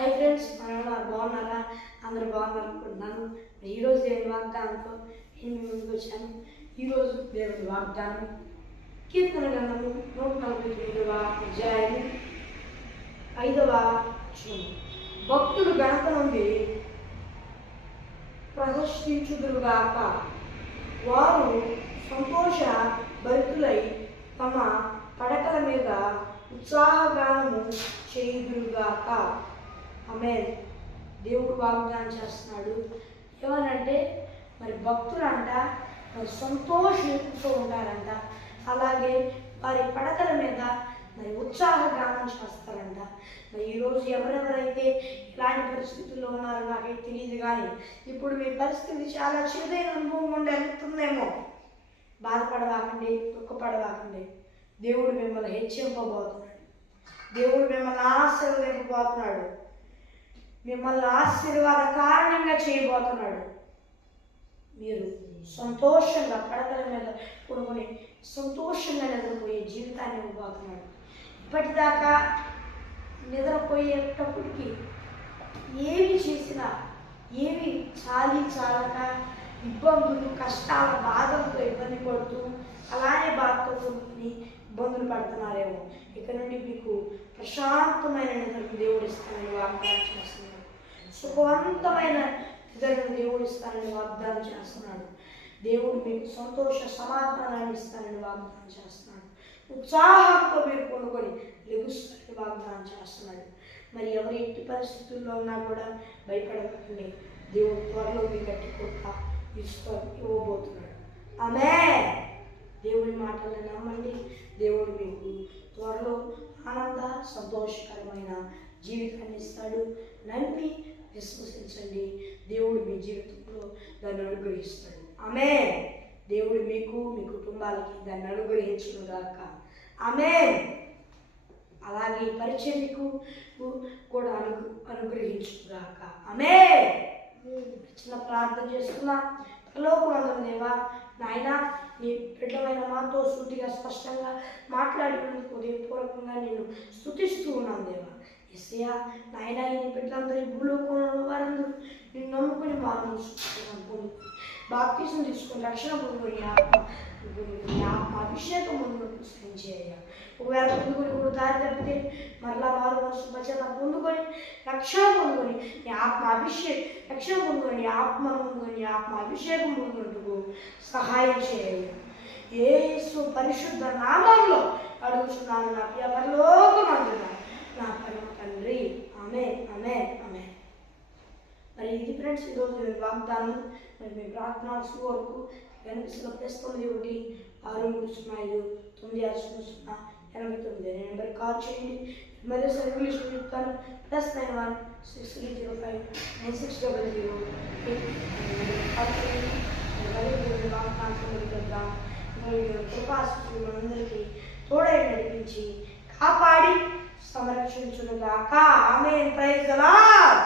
Hi friends, బాగున్నారా? అందరూ బాగున్నారు అనుకుంటున్నాను. ఈరోజు దేవుని వాగ్దానంతో నేను మీ ముందుకు వచ్చాను. ఈరోజు దేవుని వాగ్దానం కీర్తన గ్రంథము 149వ అధ్యాయము 5వ వచనం. భక్తులు ఘనత నుండి ప్రదర్శించుదురుగాక, వారు సంతోష భరితులై తమ పడకల మీద ఉత్సాహగానము చేయుదురుగాక. ఆమేన్. దేవుడు వాగ్దానం చేస్తున్నాడు. ఏమనంటే మరి భక్తులంట మరి సంతోషంతో ఉంటారంట. అలాగే వారి పడకల మీద మరి ఉత్సాహగానం చేస్తారంట. మరి ఈరోజు ఎవరెవరైతే ఇలాంటి పరిస్థితుల్లో ఉన్నారో నాకైతే తెలియదు, కానీ ఇప్పుడు మీ పరిస్థితి చాలా చేదైన అనుభవం ఉండి వెళ్తుందేమో. బాధపడవాకండి, దుఃఖపడవాకండి. దేవుడు మిమ్మల్ని హెచ్చింపబోతున్నాడు. దేవుడు మిమ్మల్ని ఆశీర్వదింపబోతున్నాడు. మిమ్మల్ని ఆశీర్వాద కారణంగా చేయబోతున్నాడు. మీరు సంతోషంగా పడకల మీద పడుకొని సంతోషంగా నిద్రపోయే జీవితాన్ని ఇవ్వబోతున్నాడు. ఇప్పటిదాకా నిద్రపోయేటప్పటికి ఏమి చేసినా ఏమి చాలక ఇబ్బందులు, కష్టాల, బాధలతో ఇబ్బంది పడుతూ అలానే బాధతో కూడుకుని ఇబ్బందులు పడుతున్నారేమో. ఇక నుండి మీకు ప్రశాంతమైన నిద్రకు దేవుడు ఇస్తానని వాగ్దానం చేస్తున్నాడు. సుఖవంతమైన నిద్రకు దేవుడు ఇస్తానని వాగ్దానం చేస్తున్నాడు. దేవుడు మీకు సంతోష సమాధానాన్ని ఇస్తానని వాగ్దానం చేస్తున్నాడు. ఉత్సాహంతో మీరు కొనుక్కొని లెగుస్తానని వాగ్దానం చేస్తున్నాడు. మరి ఎవరి ఎట్టి పరిస్థితుల్లో ఉన్నా కూడా భయపడకండి. దేవుడు త్వరలో మీ గట్టి కొట్ట ఇవ్వబోతున్నాడు. ఆమేన్. దేవుడి మాటలను నమ్మండి. దేవుడు మీకు త్వరలో ఆనంద సంతోషకరమైన జీవితాన్ని ఇస్తాడు. నమ్మి విశ్వసించండి. దేవుడు మీ జీవితంలో దాన్ని అనుగ్రహిస్తాడు. ఆమేన్. దేవుడు మీకు, మీ కుటుంబాలకి దాన్ని అనుగ్రహించుగాక. ఆమేన్. అలాగే పరిచర్యకు కూడా అనుగ్రహించుగాక. ఆమేన్. చిన్న ప్రార్థన చేస్తున్నా. పరలోకమందున్న దేవా, నాయనా, నీ బిడ్డమైన మాతో సూటిగా స్పష్టంగా మాట్లాడినందుకు హృదయపూర్వకంగా నేను స్తుతిస్తూ ఉన్నాను దేవా. యేసయ్యా, నాయనా, నీ బిడ్డలందరూ భూలోకంలో వారందరూ నిన్ను నమ్ముకుని మాను పొందుకొని బాప్తిజం తీసుకుని రక్షణ పొందుకొని ఆత్మ అభిషేకం పొందుకొని సహించేయ్యా. ఒకవేళ పొందుకొని కూడా దారి తప్పితే మరలా వారు మనసు బచ్చత పొందుకొని రక్షణ పొందుకొని నీ ఆత్మ రక్షణ పొందుకొని ఆత్మను పొందుకొని ఆత్మ అభిషేకం పొందుకుంటూ సహాయం చేయాలి. యేసు పరిశుద్ధ నామంలో అడుగుతున్నాను నా ప్రియ పరలోకమందున నా పరమ తండ్రి. ఆమేన్, ఆమేన్, ఆమేన్. మరి ఇది ఫ్రెండ్స్ ఈరోజు వాగ్దానం. మరి మీ ప్రార్థన వరకు కనిపిస్తున్న ప్రస్తుతం 1-635-960-89 నెంబర్ కాల్ చేయండి. మరి ఇంగ్లీష్ చెప్తాను. +91 6305 9600 కాల్ చేయండి. కృపాశిస్తులు మనందరికీ తోడై నడిపించి కాపాడి సంరక్షించునుగాక. ఆమేన్. Praise the lord.